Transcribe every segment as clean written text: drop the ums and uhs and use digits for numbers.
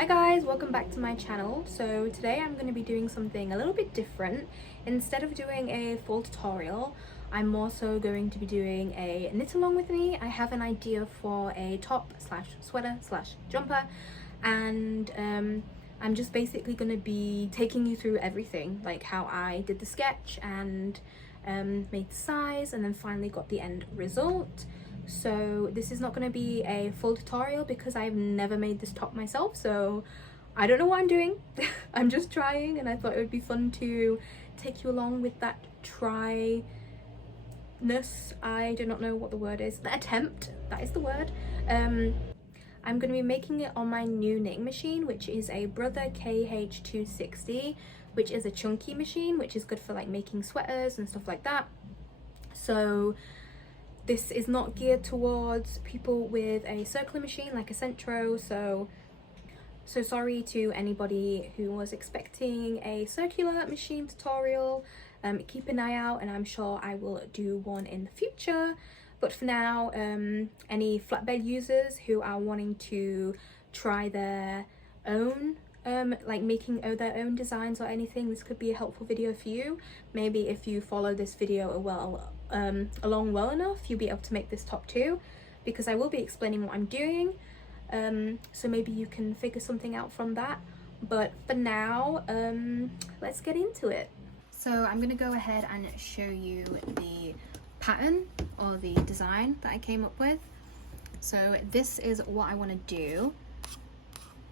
Hi guys, welcome back to my channel. So today I'm going to be doing something a little bit different. Instead of doing a full tutorial, I'm also going to be doing a knit along with me. I have an idea for a top slash sweater slash jumper, and I'm just basically going to be taking you through everything, like how I did the sketch and made the size and then finally got the end result. So this is not going to be a full tutorial because I've never made this top myself, so I don't know what I'm doing. I'm just trying, and I thought it would be fun to take you along with that try-ness. I do not know what the word is. The attempt, that is the word. I'm going to be making it on my new knitting machine, which is a Brother KH260, which is a chunky machine, which is good for like making sweaters and stuff like that. So this is not geared towards people with a circular machine like a Centro, so sorry to anybody who was expecting a circular machine tutorial. Keep an eye out, and I'm sure I will do one in the future. But for now, any flatbed users who are wanting to try their own like making their own designs or anything, this could be a helpful video for you. Maybe if you follow this video along well enough, you'll be able to make this top too, because I will be explaining what I'm doing, so maybe you can figure something out from that. But for now, let's get into it. So I'm gonna go ahead and show you the pattern or the design that I came up with. So this is what I want to do.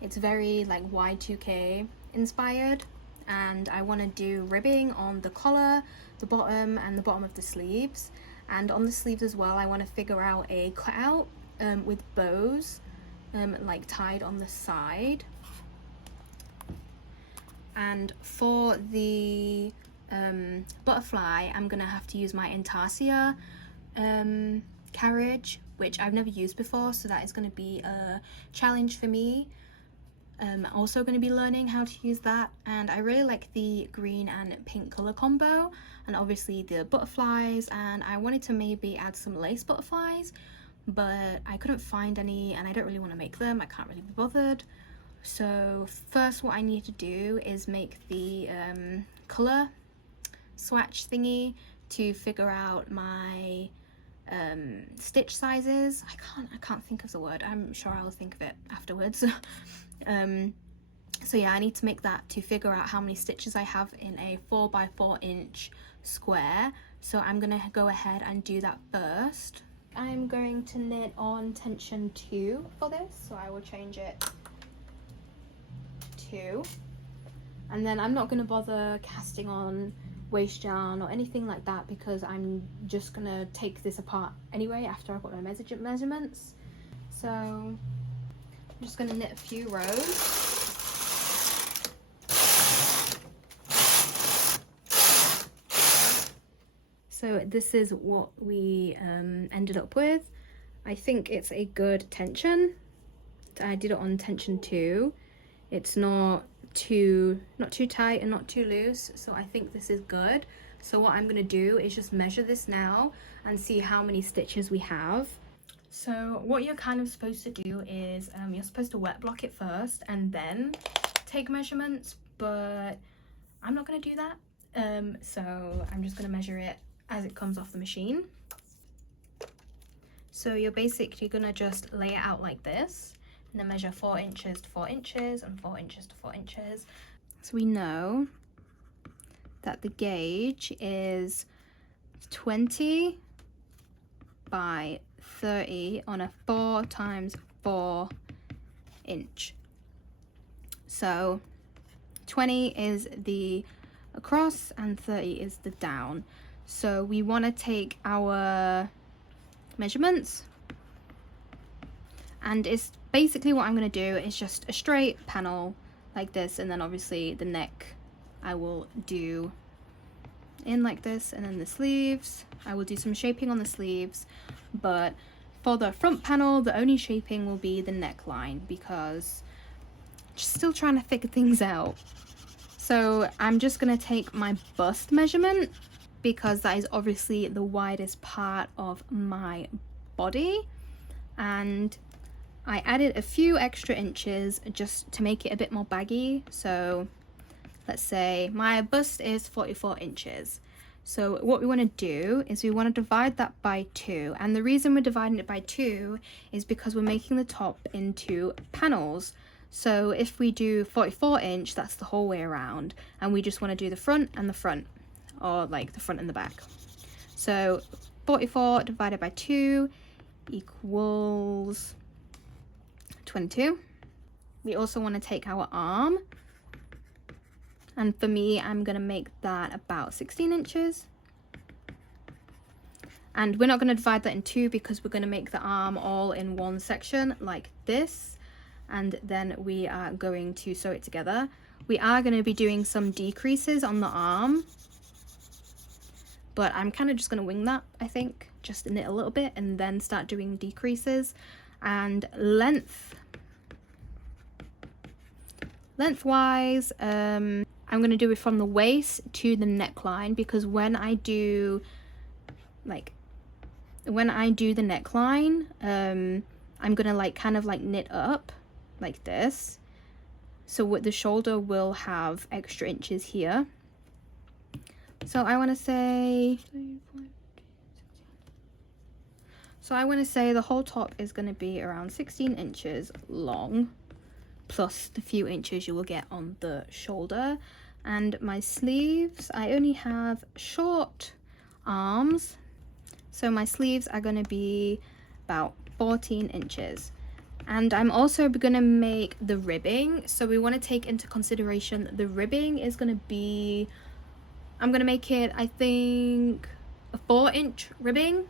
It's very like Y2K inspired, and I want to do ribbing on the collar, the bottom, and the bottom of the sleeves. And on the sleeves as well, I want to figure out a cutout with bows like tied on the side. And for the butterfly, I'm gonna have to use my intarsia carriage, which I've never used before, so that is going to be a challenge for me. I'm also going to be learning how to use that, and I really like the green and pink color combo, and obviously the butterflies, and I wanted to maybe add some lace butterflies, but I couldn't find any, and I don't really want to make them. I can't really be bothered. So first what I need to do is make the color swatch thingy to figure out my stitch sizes. I can't think of the word. I'm sure I'll think of it afterwards. So yeah, I need to make that to figure out how many stitches I have in a 4x4 inch square. So I'm gonna go ahead and do that first. I'm going to knit on tension 2 for this, so I will change it to, and then I'm not going to bother casting on waste yarn or anything like that, because I'm just gonna take this apart anyway after I've got my measurements. So I'm just gonna knit a few rows. So this is what we ended up with. I think it's a good tension. I did it on tension 2. It's not too tight and not too loose, so I think this is good. So what I'm going to do is just measure this now and see how many stitches we have. So what you're kind of supposed to do is you're supposed to wet block it first and then take measurements, but I'm not going to do that. So I'm just going to measure it as it comes off the machine. So you're basically going to just lay it out like this, and then measure 4 inches to 4 inches and 4 inches to 4 inches. So we know that the gauge is 20 by 30 on a 4x4 inch. So 20 is the across and 30 is the down. So we want to take our measurements, and it's basically what I'm going to do is just a straight panel like this, and then obviously the neck I will do in like this, and then the sleeves I will do some shaping on the sleeves, but for the front panel the only shaping will be the neckline, because just still trying to figure things out. So I'm just going to take my bust measurement, because that is obviously the widest part of my body, and I added a few extra inches just to make it a bit more baggy. So let's say my bust is 44 inches. So what we want to do is we want to divide that by 2. And the reason we're dividing it by 2 is because we're making the top into panels. So if we do 44 inch, that's the whole way around. And we just want to do the front and the front, or like the front and the back. So 44 divided by 2 equals 22. We also want to take our arm. And for me, I'm going to make that about 16 inches. And we're not going to divide that in 2 because we're going to make the arm all in one section like this. And then we are going to sew it together. We are going to be doing some decreases on the arm. But I'm kind of just going to wing that, I think. Just knit a little bit and then start doing decreases. And lengthwise, I'm going to do it from the waist to the neckline, because when I do the neckline, I'm going to like kind of like knit up like this. So what the shoulder will have extra inches here. So I want to say the whole top is going to be around 16 inches long, plus the few inches you will get on the shoulder. And my sleeves, I only have short arms, so my sleeves are going to be about 14 inches. And I'm also going to make the ribbing, so we want to take into consideration the ribbing is going to be, I'm going to make it, I think, a 4-inch ribbing.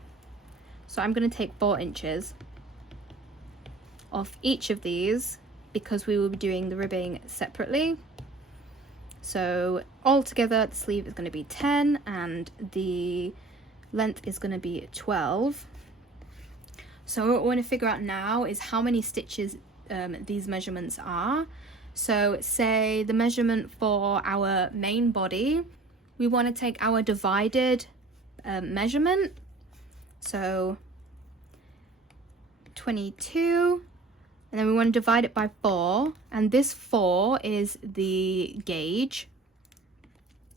So I'm going to take 4 inches off each of these, because we will be doing the ribbing separately. So altogether the sleeve is going to be 10 and the length is going to be 12. So what we want to figure out now is how many stitches these measurements are. So say the measurement for our main body, we want to take our divided measurement. So 22. And then we want to divide it by 4, and this 4 is the gauge.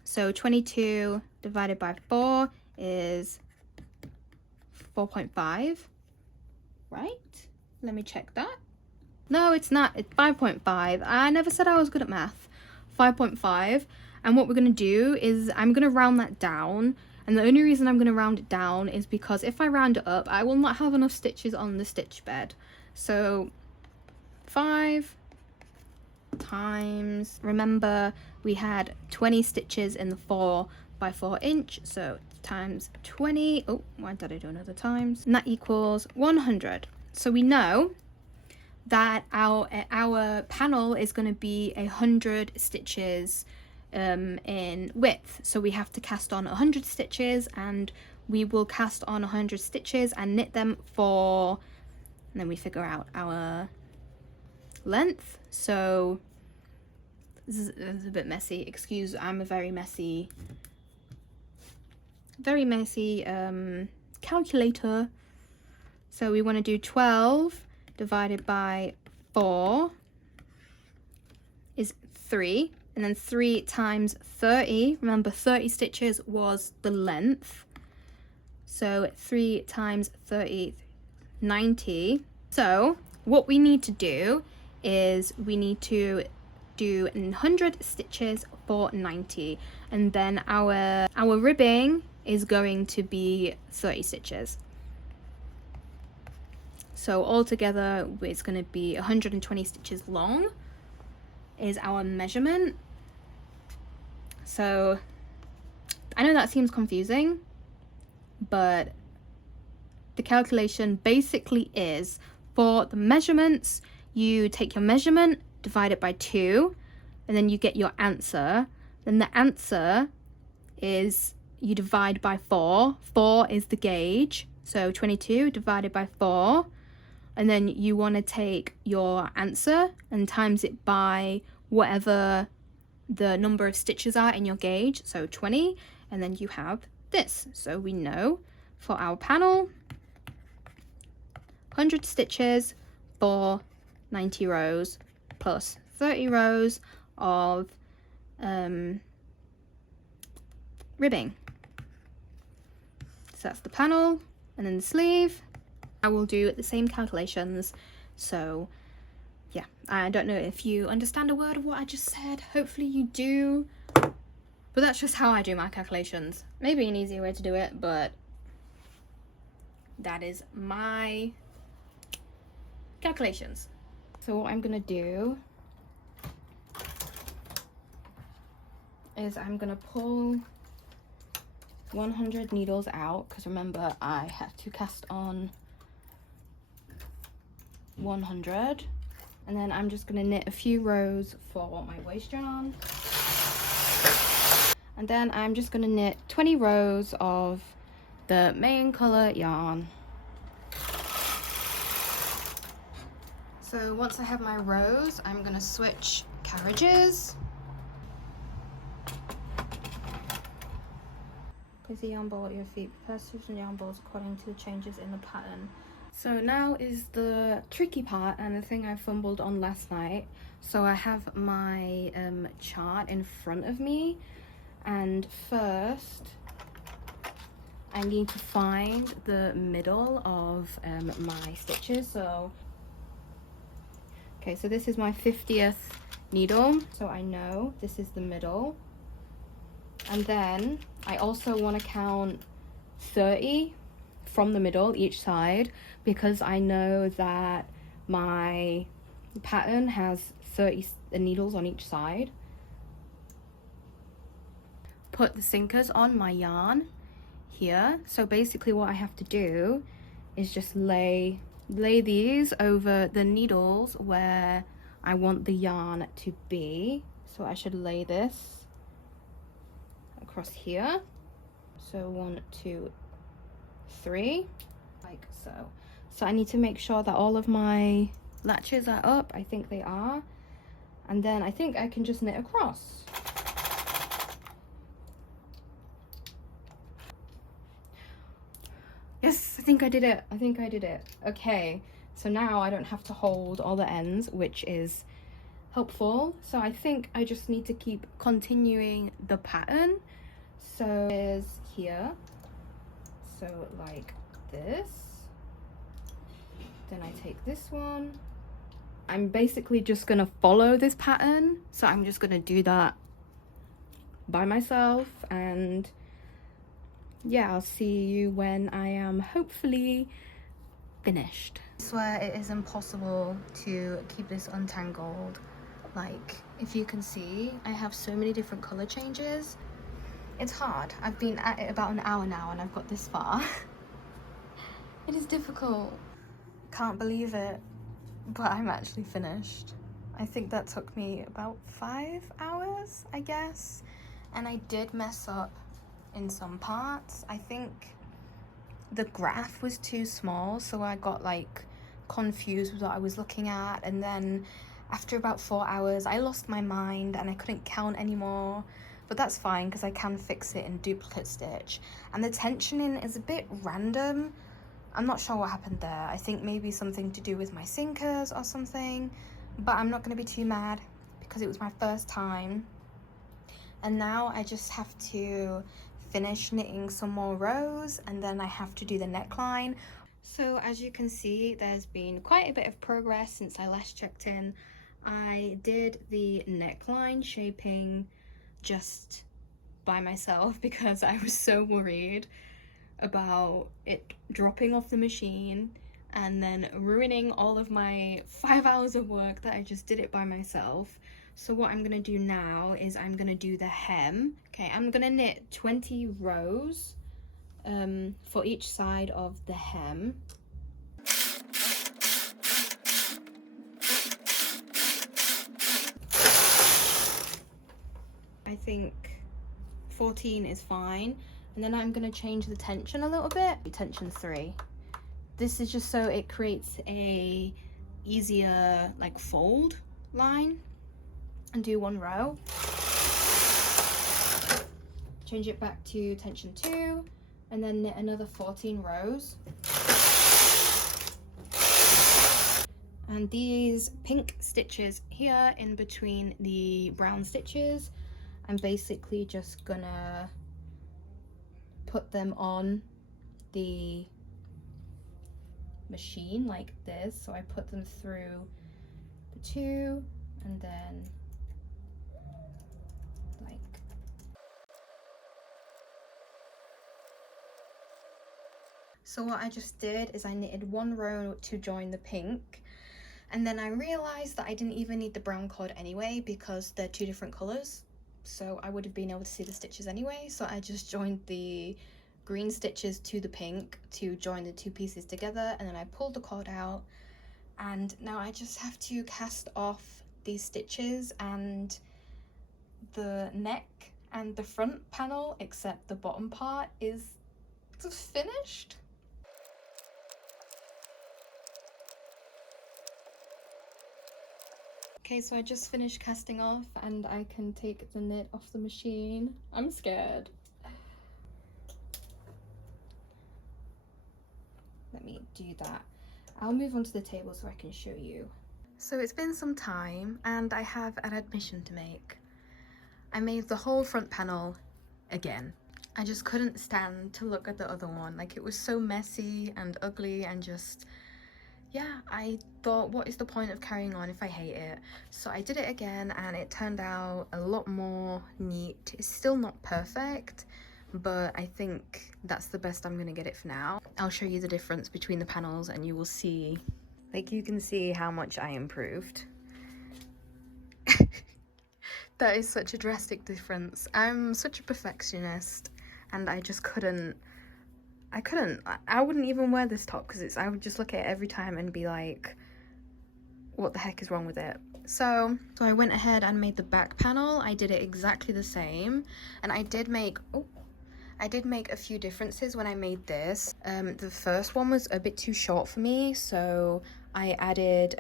So 22 divided by 4 is 4.5, right? Let me check that. No, it's not. It's 5.5. I never said I was good at math. 5.5. And what we're going to do is I'm going to round that down. And the only reason I'm going to round it down is because if I round it up, I will not have enough stitches on the stitch bed. So 5 times, remember we had 20 stitches in the 4 by 4 inch, so times 20, oh, why did I do another times? And that equals 100. So we know that our panel is going to be 100 stitches in width, so we have to cast on 100 stitches, and we will cast on 100 stitches and knit them for, and then we figure out our length. So this is a bit messy, excuse, I'm a very messy calculator. So we want to do 12 divided by 4 is 3, and then 3 times 30, remember 30 stitches was the length, so 3 times 30, 90. So what we need to do is we need to do 100 stitches for 90, and then our ribbing is going to be 30 stitches. So altogether it's going to be 120 stitches long is our measurement. So I know that seems confusing, but the calculation basically is, for the measurements, you take your measurement, divide it by 2, and then you get your answer. Then the answer is you divide by 4. 4 is the gauge, so 22 divided by 4. And then you want to take your answer and times it by whatever the number of stitches are in your gauge, so 20, and then you have this. So we know for our panel, 100 stitches for 90 rows plus 30 rows of ribbing. So that's the panel, and then the sleeve. I will do the same calculations. So yeah, I don't know if you understand a word of what I just said. Hopefully you do. But that's just how I do my calculations. Maybe an easier way to do it, but that is my calculations. So what I'm gonna do is I'm gonna pull 100 needles out, because remember I had to cast on 100, and then I'm just gonna knit a few rows for my waist yarn, and then I'm just gonna knit 20 rows of the main color yarn. So once I have my rows, I'm gonna switch carriages. Place the yarn ball at your feet. Prepare switch the yarn balls according to the changes in the pattern. So now is the tricky part and the thing I fumbled on last night. So I have my chart in front of me, and first I need to find the middle of my stitches. So okay, so this is my 50th needle, so I know this is the middle. And then I also want to count 30 from the middle each side, because I know that my pattern has 30 needles on each side. Put the sinkers on my yarn here. So basically what I have to do is just lay these over the needles where I want the yarn to be. So I should lay this across here. So 1, 2, 3, like so. So I need to make sure that all of my latches are up. I think they are. And then I think I can just knit across. Yes, I think I did it. I think I did it. Okay, so now I don't have to hold all the ends, which is helpful. So I think I just need to keep continuing the pattern. So is here, so like this, then I take this one. I'm basically just gonna follow this pattern, so I'm just gonna do that by myself, and yeah, I'll see you when I am hopefully finished. I swear it is impossible to keep this untangled. Like, if you can see, I have so many different color changes. It's hard. I've been at it about an hour now and I've got this far. It is difficult. Can't believe it, but I'm actually finished. I think that took me about 5 hours, I guess. And I did mess up in some parts. I think the graph was too small, so I got like confused with what I was looking at, and then after about 4 hours I lost my mind and I couldn't count anymore. But that's fine because I can fix it in duplicate stitch. And the tensioning is a bit random. I'm not sure what happened there. I think maybe something to do with my sinkers or something, but I'm not going to be too mad because it was my first time. And now I just have to finish knitting some more rows, and then I have to do the neckline. So as you can see, there's been quite a bit of progress since I last checked in. I did the neckline shaping just by myself because I was so worried about it dropping off the machine and then ruining all of my 5 hours of work that I just did it by myself. So what I'm gonna do now is I'm gonna do the hem. Okay, I'm gonna knit 20 rows for each side of the hem. I think 14 is fine. And then I'm gonna change the tension a little bit. Tension 3. This is just so it creates a easier like fold line. And do 1 row. Change it back to tension 2, and then knit another 14 rows. And these pink stitches here in between the brown stitches, I'm basically just gonna put them on the machine like this. So I put them through the two and then like. So what I just did is I knitted one row to join the pink, and then I realized that I didn't even need the brown cord anyway because they're two different colors, so I would have been able to see the stitches anyway. So I just joined the green stitches to the pink to join the two pieces together, and then I pulled the cord out, and now I just have to cast off these stitches and the neck and the front panel, except the bottom part is finished. Okay, so I just finished casting off and I can take the knit off the machine. I'm scared. Let me do that. I'll move on to the table so I can show you. So it's been some time and I have an admission to make. I made the whole front panel again. I just couldn't stand to look at the other one. Like, it was so messy and ugly and just, yeah, I thought, what is the point of carrying on if I hate it? So I did it again and it turned out a lot more neat. It's still not perfect, but I think that's the best I'm gonna get it for now. I'll show you the difference between the panels and you will see, like, you can see how much I improved. That is such a drastic difference. I'm such a perfectionist and I just couldn't, I wouldn't even wear this top because I would just look at it every time and be like, what the heck is wrong with it? So I went ahead and made the back panel. I did it exactly the same, and I did make a few differences when I made this. The first one was a bit too short for me, so I added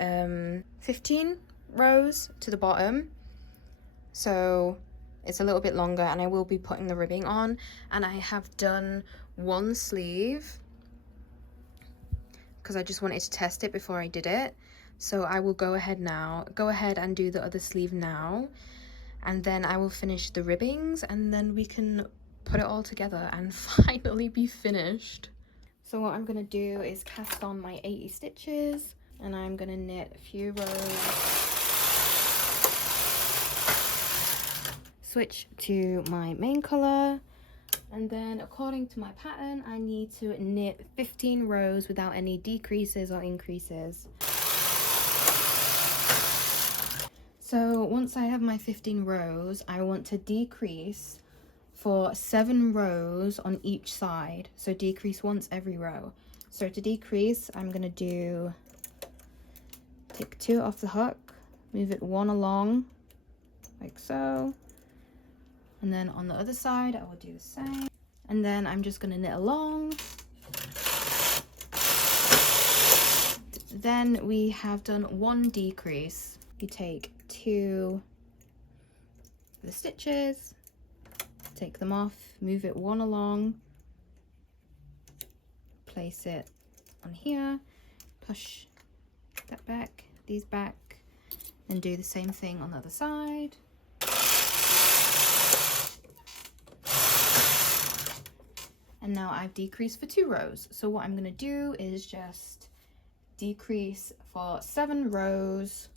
15 rows to the bottom. So it's a little bit longer, and I will be putting the ribbing on, and I have done one sleeve because I just wanted to test it before I did it. So I will go ahead and do the other sleeve now, and then I will finish the ribbings, and then we can put it all together and finally be finished. So what I'm gonna do is cast on my 80 stitches, and I'm gonna knit a few rows. Switch to my main color, and then according to my pattern I need to knit 15 rows without any decreases or increases. So once I have my 15 rows, I want to decrease for 7 rows on each side, so decrease once every row. So to decrease, I'm gonna take 2 off the hook, move it 1 along like so. And then on the other side, I will do the same. And then I'm just gonna knit along. Then we have done 1 decrease. You take 2 of the stitches, take them off, move it 1 along, place it on here, push that back, these back, and do the same thing on the other side. And now I've decreased for 2 rows. So what I'm gonna do is just decrease for 7 rows.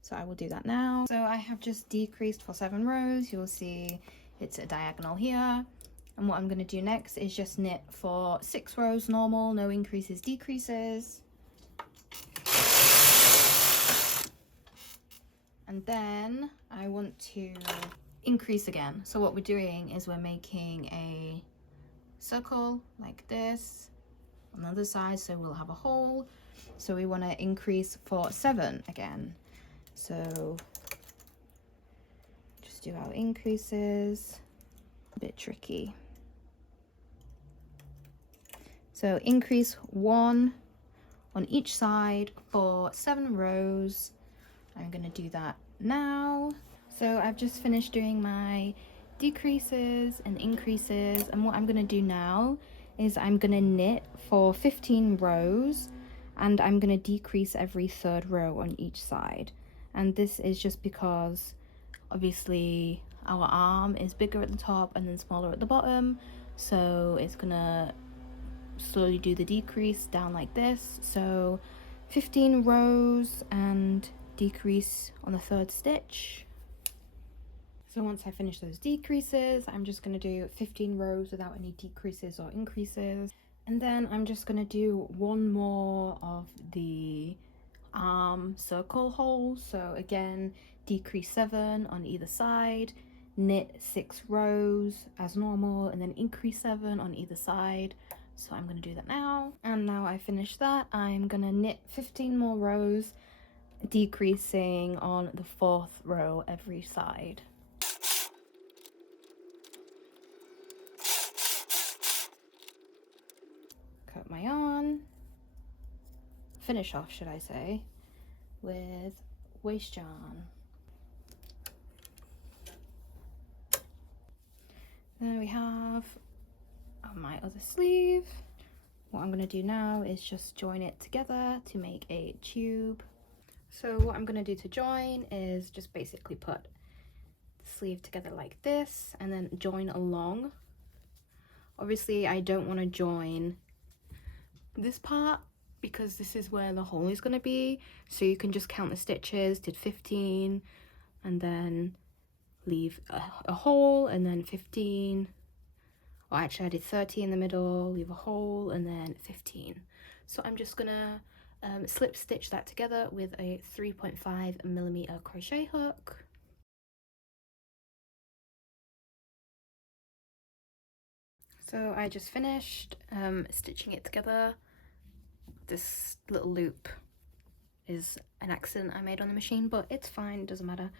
So I will do that now. So I have just decreased for 7 rows. You'll see it's a diagonal here. And what I'm gonna do next is just knit for 6 rows normal, no increases, decreases. And then I want to increase again. So what we're doing is we're making a circle like this on the other side, so we'll have a hole. So we want to increase for 7 again. So just do our increases. A bit tricky. So increase 1 on each side for 7 rows. I'm going to do that now. So I've just finished doing my decreases and increases, and what I'm going to do now is I'm going to knit for 15 rows, and I'm going to decrease every third row on each side. And this is just because obviously our arm is bigger at the top and then smaller at the bottom, so it's gonna slowly do the decrease down like this. So 15 rows and decrease on the third stitch. So once I finish those decreases, I'm just going to do 15 rows without any decreases or increases. And then I'm just going to do one more of the arm circle holes. So again, decrease 7 on either side, knit 6 rows as normal, and then increase 7 on either side. So I'm going to do that now. And now I finished that, I'm going to knit 15 more rows, decreasing on the 4th row every side. Cut my yarn, finish off, should I say, with waste yarn. There we have my other sleeve. What I'm going to do now is just join it together to make a tube. So what I'm going to do to join is just basically put the sleeve together like this and then join along. Obviously I don't want to join this part because this is where the hole is going to be, so you can just count the stitches, did 15 and then leave a hole, and then 15, or actually I did 30 in the middle, leave a hole, and then 15. So I'm just gonna slip stitch that together with a 3.5mm crochet hook. So I just finished stitching it together. This little loop is an accident I made on the machine, but it's fine, doesn't matter.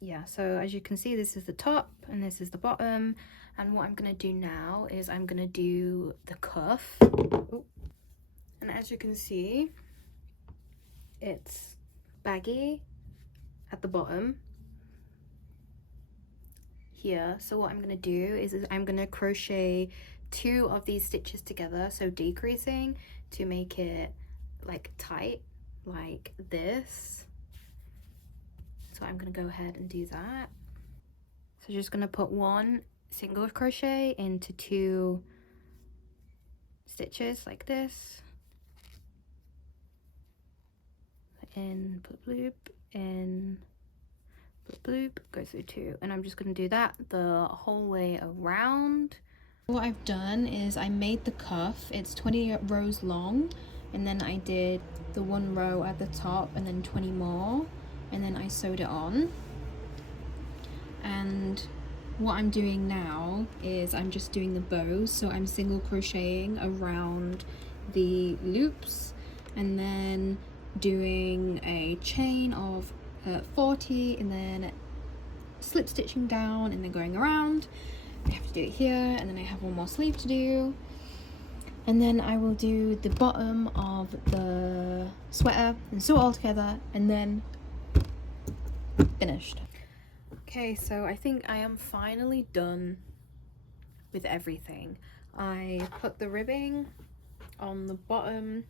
Yeah, so as you can see, this is the top and this is the bottom, and what I'm gonna do now is I'm gonna do the cuff. Ooh. And as you can see, it's baggy at the bottom here. So what I'm gonna do is I'm gonna crochet 2 of these stitches together, so decreasing, to make it like tight like this. So I'm gonna go ahead and do that. So just gonna put 1 single crochet into 2 stitches like this, in, put bloop, in, put bloop, go through 2, and I'm just gonna do that the whole way around. What I've done is I made the cuff, it's 20 rows long, and then I did the 1 row at the top and then 20 more, and then I sewed it on. And what I'm doing now is I'm just doing the bows, so I'm single crocheting around the loops and then doing a chain of 40 and then slip stitching down and then going around. I have to do it here, and then I have 1 more sleeve to do, and then I will do the bottom of the sweater and sew it all together, and then finished. Okay, so I think I am finally done with everything. I put the ribbing on the bottom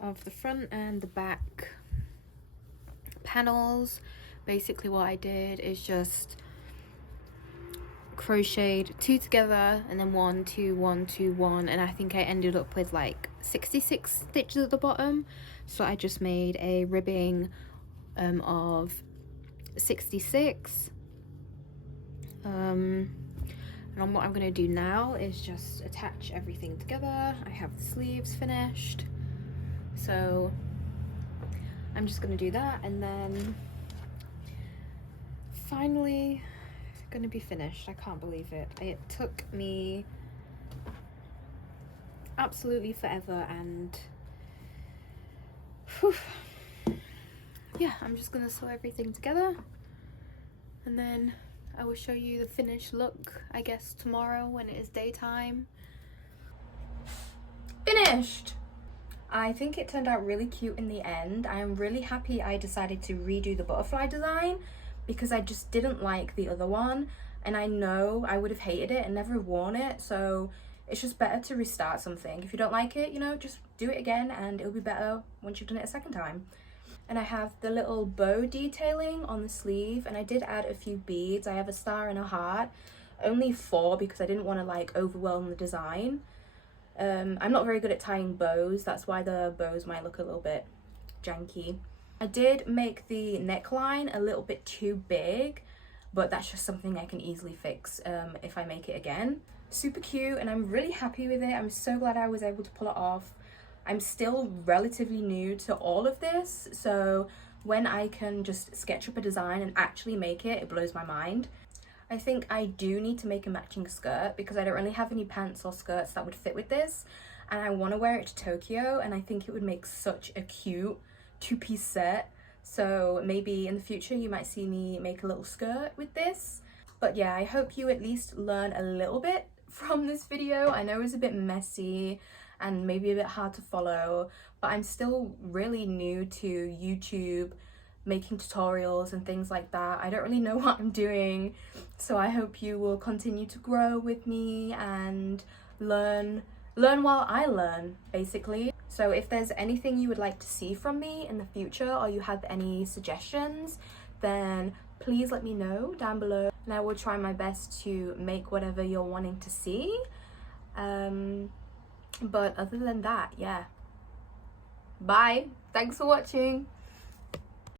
of the front and the back panels. Basically what I did is just crocheted 2 together and then 1 2 1 2 1, and I think I ended up with like 66 stitches at the bottom. So I just made a ribbing of 66, and what I'm going to do now is just attach everything together. I have the sleeves finished, so I'm just going to do that, and then finally going to be finished. I can't believe it. It took me absolutely forever, and whew, yeah, I'm just gonna sew everything together, and then I will show you the finished look, I guess, tomorrow when it is daytime. Finished! I think it turned out really cute in the end. I am really happy I decided to redo the butterfly design because I just didn't like the other one, and I know I would have hated it and never worn it, so it's just better to restart something. If you don't like it, you know, just do it again and it'll be better once you've done it a second time. And I have the little bow detailing on the sleeve, and I did add a few beads. I have a star and a heart, only 4 because I didn't want to like overwhelm the design. I'm not very good at tying bows, that's why the bows might look a little bit janky. I did make the neckline a little bit too big, but that's just something I can easily fix if I make it again. Super cute, and I'm really happy with it. I'm so glad I was able to pull it off. I'm still relatively new to all of this, so when I can just sketch up a design and actually make it, it blows my mind. I think I do need to make a matching skirt because I don't really have any pants or skirts that would fit with this, and I want to wear it to Tokyo, and I think it would make such a cute 2-piece set. So maybe in the future you might see me make a little skirt with this. But yeah, I hope you at least learn a little bit from this video. I know it's a bit messy and maybe a bit hard to follow, but I'm still really new to YouTube, making tutorials and things like that. I don't really know what I'm doing, so I hope you will continue to grow with me and learn while I learn, basically. So if there's anything you would like to see from me in the future, or you have any suggestions, then please let me know down below, and I will try my best to make whatever you're wanting to see. But other than that, yeah, bye, thanks for watching.